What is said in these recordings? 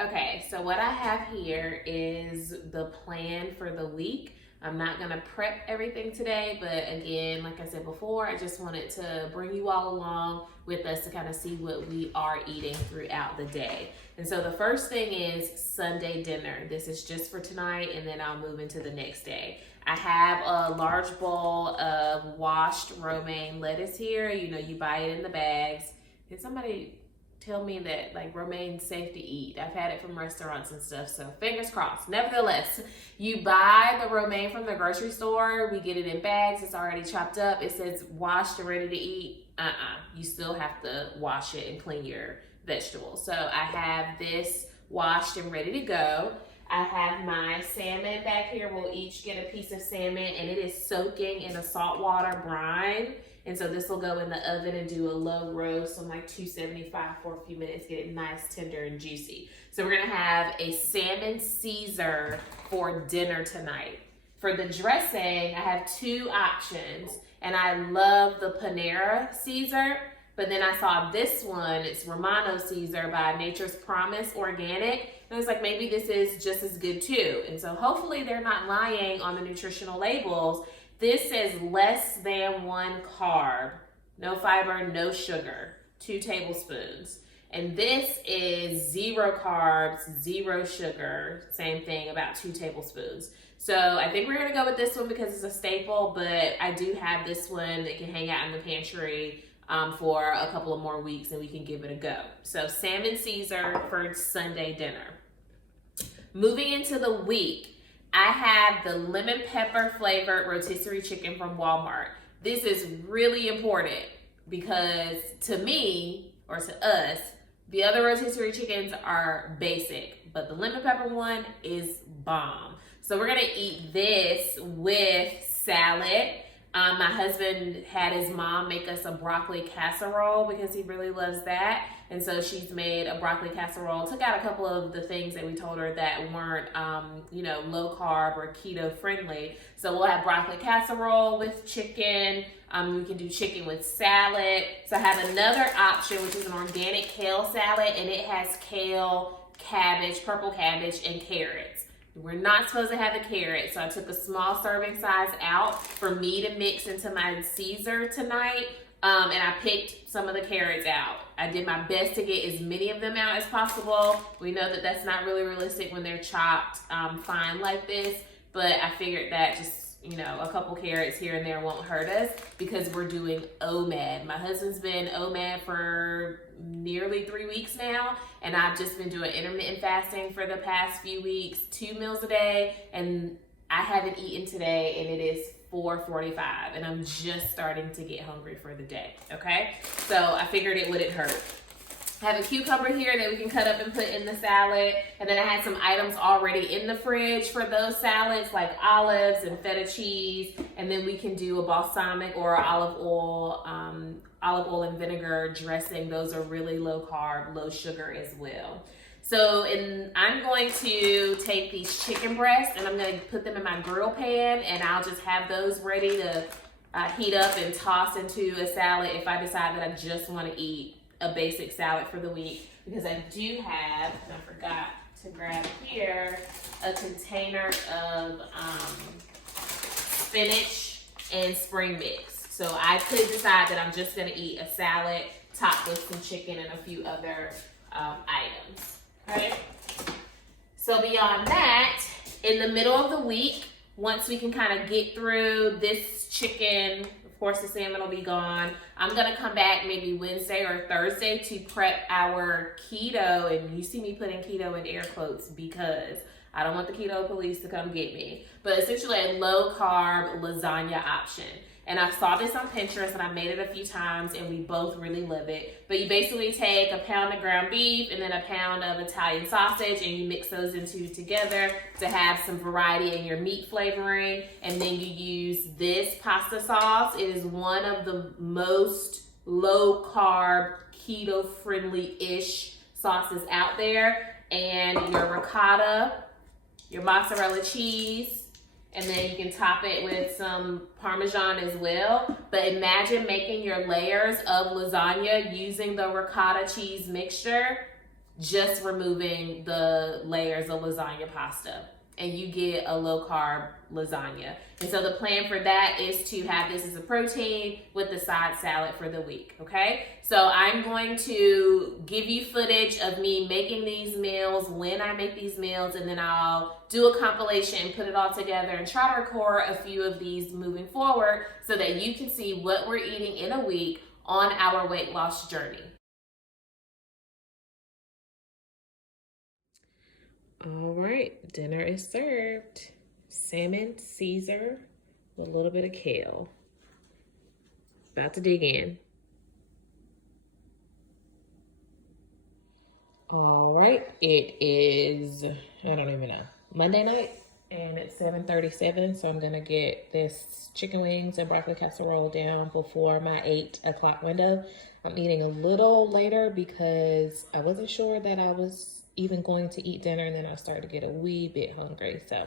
Okay, so what I have here is the plan for the week. I'm not gonna prep everything today, but again, like I said before, I just wanted to bring you all along with us to kind of see what we are eating throughout the day. And so the first thing is Sunday dinner. This is just for tonight, and then I'll move into the next day. I have a large bowl of washed romaine lettuce here. You know, you buy it in the bags. Did somebody tell me that like romaine's safe to eat? I've had it from restaurants and stuff, so fingers crossed. Nevertheless, you buy the romaine from the grocery store. We get it in bags. It's already chopped up. It says washed and ready to eat. You still have to wash it and clean your vegetables. So I have this washed and ready to go. I have my salmon back here. We'll each get a piece of salmon, and it is soaking in a saltwater brine. And so this will go in the oven and do a low roast on like 275 for a few minutes, get it nice, tender, and juicy. So we're gonna have a salmon Caesar for dinner tonight. For the dressing, I have two options, and I love the Panera Caesar, but then I saw this one, it's Romano Caesar by Nature's Promise Organic, and I was like, maybe this is just as good too. And so hopefully they're not lying on the nutritional labels. This says less than 1 carb, no fiber, no sugar, 2 tablespoons. And this is 0 carbs, 0 sugar, same thing, about 2 tablespoons. So I think we're gonna go with this one because it's a staple, but I do have this one that can hang out in the pantry for a couple of more weeks and we can give it a go. So salmon Caesar for Sunday dinner. Moving into the week, I have the lemon pepper flavored rotisserie chicken from Walmart. This is really important because to me, or to us, the other rotisserie chickens are basic, but the lemon pepper one is bomb. So we're gonna eat this with salad. My husband had his mom make us a broccoli casserole because he really loves that. And so she's made a broccoli casserole, took out a couple of the things that we told her that weren't, low carb or keto friendly. So we'll have broccoli casserole with chicken. We can do chicken with salad. So I have another option, which is an organic kale salad, and it has kale, cabbage, purple cabbage, and carrots. We're not supposed to have the carrot, so I took a small serving size out for me to mix into my Caesar tonight, and I picked some of the carrots out. I did my best to get as many of them out as possible. We know that that's not really realistic when they're chopped fine like this, but I figured that just, a couple carrots here and there won't hurt us because we're doing OMAD. My husband's been OMAD for nearly 3 weeks now, and I've just been doing intermittent fasting for the past few weeks, 2 meals a day, and I haven't eaten today, and it is 4:45, and I'm just starting to get hungry for the day, okay? So I figured it wouldn't hurt. I have a cucumber here that we can cut up and put in the salad. And then I had some items already in the fridge for those salads, like olives and feta cheese. And then we can do a balsamic or olive oil and vinegar dressing. Those are really low carb, low sugar as well. So I'm going to take these chicken breasts and I'm going to put them in my grill pan, and I'll just have those ready to heat up and toss into a salad if I decide that I just want to eat a basic salad for the week, because I do have, and I forgot to grab here, a container of spinach and spring mix. So I could decide that I'm just gonna eat a salad topped with some chicken and a few other items, right? So beyond that, in the middle of the week, once we can kind of get through this chicken, of course the salmon will be gone, I'm gonna come back maybe Wednesday or Thursday to prep our keto, and you see me putting keto in air quotes because I don't want the keto police to come get me, but essentially a low carb lasagna option. And I saw this on Pinterest and I made it a few times and we both really love it. But you basically take a pound of ground beef and then a pound of Italian sausage and you mix those into together to have some variety in your meat flavoring. And then you use this pasta sauce. It is one of the most low carb, keto friendly-ish sauces out there. And your ricotta, your mozzarella cheese, and then you can top it with some Parmesan as well. But imagine making your layers of lasagna using the ricotta cheese mixture. just removing the layers of lasagna pasta, and you get a low carb lasagna. And so the plan for that is to have this as a protein with the side salad for the week, okay? So I'm going to give you footage of me making these meals, when I make these meals, and then I'll do a compilation and put it all together and try to record a few of these moving forward so that you can see what we're eating in a week on our weight loss journey. All right, dinner is served. Salmon Caesar with a little bit of kale. About to dig in. All right, it is, I don't even know, Monday night, and it's 7:37, so I'm gonna get this chicken wings and broccoli casserole down before my 8 o'clock window. I'm eating a little later because I wasn't sure that I was even going to eat dinner, and then I started to get a wee bit hungry. So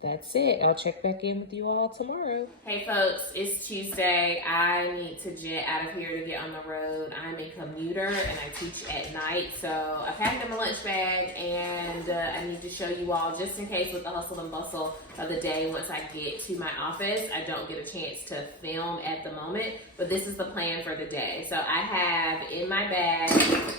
that's it. I'll check back in with you all tomorrow. Hey folks, it's Tuesday. I need to jet out of here to get on the road. I'm a commuter and I teach at night. So I packed in my lunch bag, and I need to show you all, just in case with the hustle and bustle of the day, once I get to my office, I don't get a chance to film at the moment. But this is the plan for the day. So I have in my bag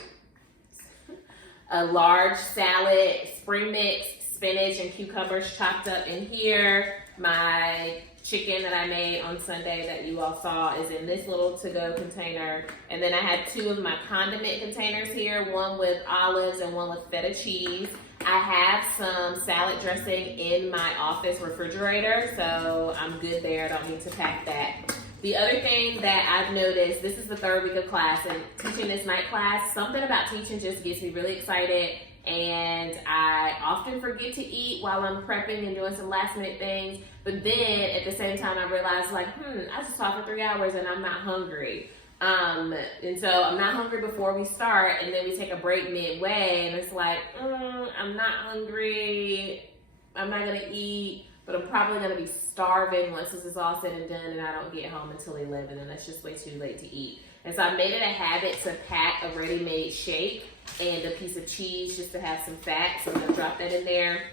a large salad, spring mix, spinach and cucumbers chopped up in here. My chicken that I made on Sunday that you all saw is in this little to-go container. And then I had 2 of my condiment containers here, one with olives and one with feta cheese. I have some salad dressing in my office refrigerator, so I'm good there. I don't need to pack that. The other thing that I've noticed, this is the 3rd week of class, and teaching this night class, something about teaching just gets me really excited, and I often forget to eat while I'm prepping and doing some last minute things, but then at the same time I realize, like, I just taught for 3 hours and I'm not hungry. And so I'm not hungry before we start, and then we take a break midway, and it's like, I'm not hungry, I'm not gonna eat, but I'm probably gonna be starving once this is all said and done and I don't get home until 11, and that's just way too late to eat. And so I made it a habit to pack a ready-made shake and a piece of cheese just to have some fat, so I'm gonna drop that in there.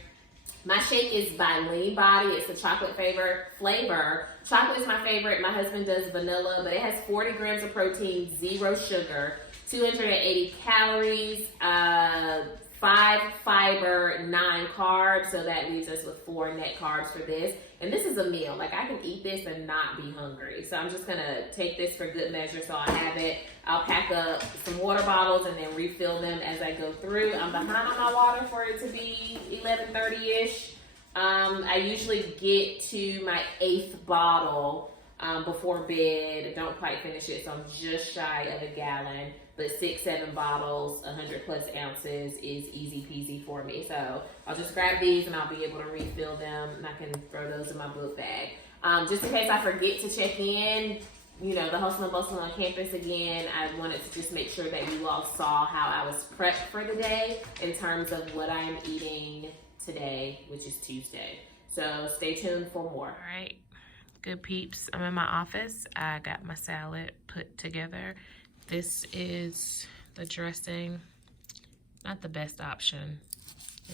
My shake is by Lean Body. It's the chocolate flavor. Chocolate is my favorite. My husband does vanilla, but it has 40 grams of protein, 0 sugar, 280 calories, 5 fiber, 9 carbs, so that leaves us with 4 net carbs for this. And this is a meal. Like, I can eat this and not be hungry. So I'm just gonna take this for good measure, so I have it. I'll pack up some water bottles and then refill them as I go through. I'm behind on my water for it to be 11:30-ish. I usually get to my 8th bottle before bed. I don't quite finish it, so I'm just shy of a gallon. But 6-7 bottles, 100+ ounces is easy peasy for me. So I'll just grab these and I'll be able to refill them, and I can throw those in my book bag. Just in case I forget to check in, the hustle and bustle on campus again, I wanted to just make sure that you all saw how I was prepped for the day in terms of what I'm eating today, which is Tuesday. So stay tuned for more. All right, good peeps. I'm in my office. I got my salad put together. This is the dressing. Not the best option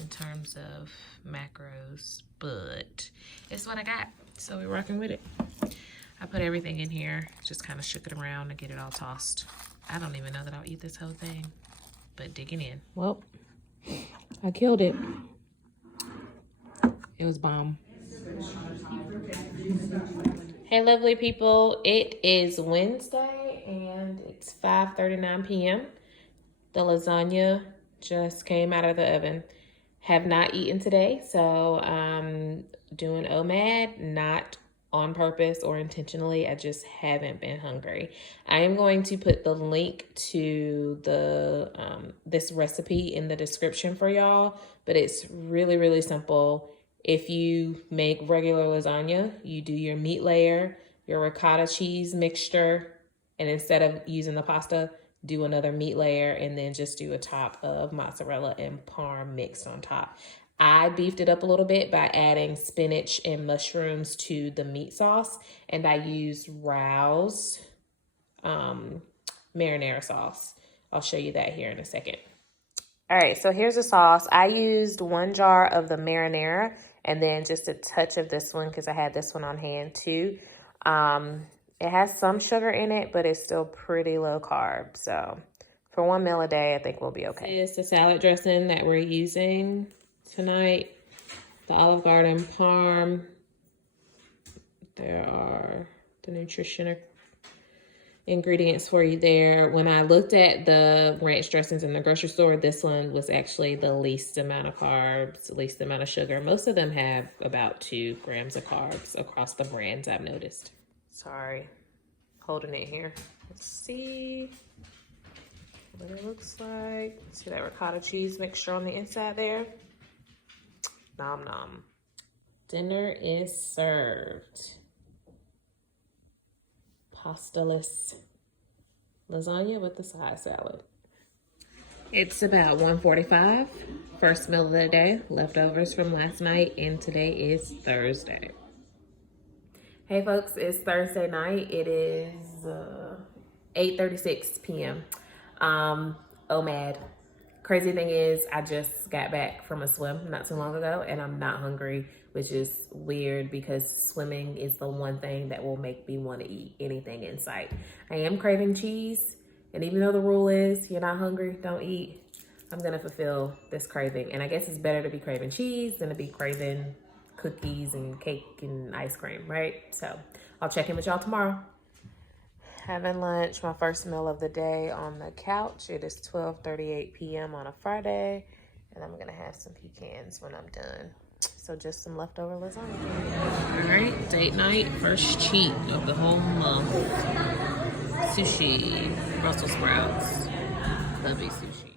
in terms of macros, but it's what I got, so we're rocking with it. I put everything in here, just kind of shook it around to get it all tossed. I don't even know that I'll eat this whole thing, but digging in. Well, I killed it. It was bomb. Hey, lovely people. It is Wednesday, and it's 5:39 p.m. The lasagna just came out of the oven. Have not eaten today, so I'm doing OMAD, not on purpose or intentionally. I just haven't been hungry. I am going to put the link to the this recipe in the description for y'all, but it's really, really simple. If you make regular lasagna, you do your meat layer, your ricotta cheese mixture, and instead of using the pasta, do another meat layer, and then just do a top of mozzarella and parm mixed on top. I beefed it up a little bit by adding spinach and mushrooms to the meat sauce, and I used Rao's marinara sauce. I'll show you that here in a second. All right, so here's the sauce. I used 1 jar of the marinara and then just a touch of this one because I had this one on hand too. It has some sugar in it, but it's still pretty low carb. So for 1 meal a day, I think we'll be okay. This is the salad dressing that we're using tonight. The Olive Garden Parm. There are the nutrition ingredients for you there. When I looked at the ranch dressings in the grocery store, this one was actually the least amount of carbs, least amount of sugar. Most of them have about 2 grams of carbs across the brands, I've noticed. Sorry, holding it here. Let's see what it looks like. See that ricotta cheese mixture on the inside there? Nom nom. Dinner is served. Pastaless lasagna with the side salad. It's about 1:45. First meal of the day, leftovers from last night, and today is Thursday. Hey folks, it's Thursday night. It is 8:36 p.m. OMAD. Crazy thing is, I just got back from a swim not too long ago, and I'm not hungry, which is weird because swimming is the one thing that will make me want to eat anything in sight. I am craving cheese, and even though the rule is you're not hungry, don't eat, I'm gonna fulfill this craving. And I guess it's better to be craving cheese than to be craving cookies and cake and ice cream, right? So I'll check in with y'all tomorrow. Having lunch, my first meal of the day on the couch. It is 12:38 p.m. on a Friday, and I'm gonna have some pecans when I'm done. So just some leftover lasagna. All right, date night, first cheat of the whole month. Sushi, Brussels sprouts, lovey sushi.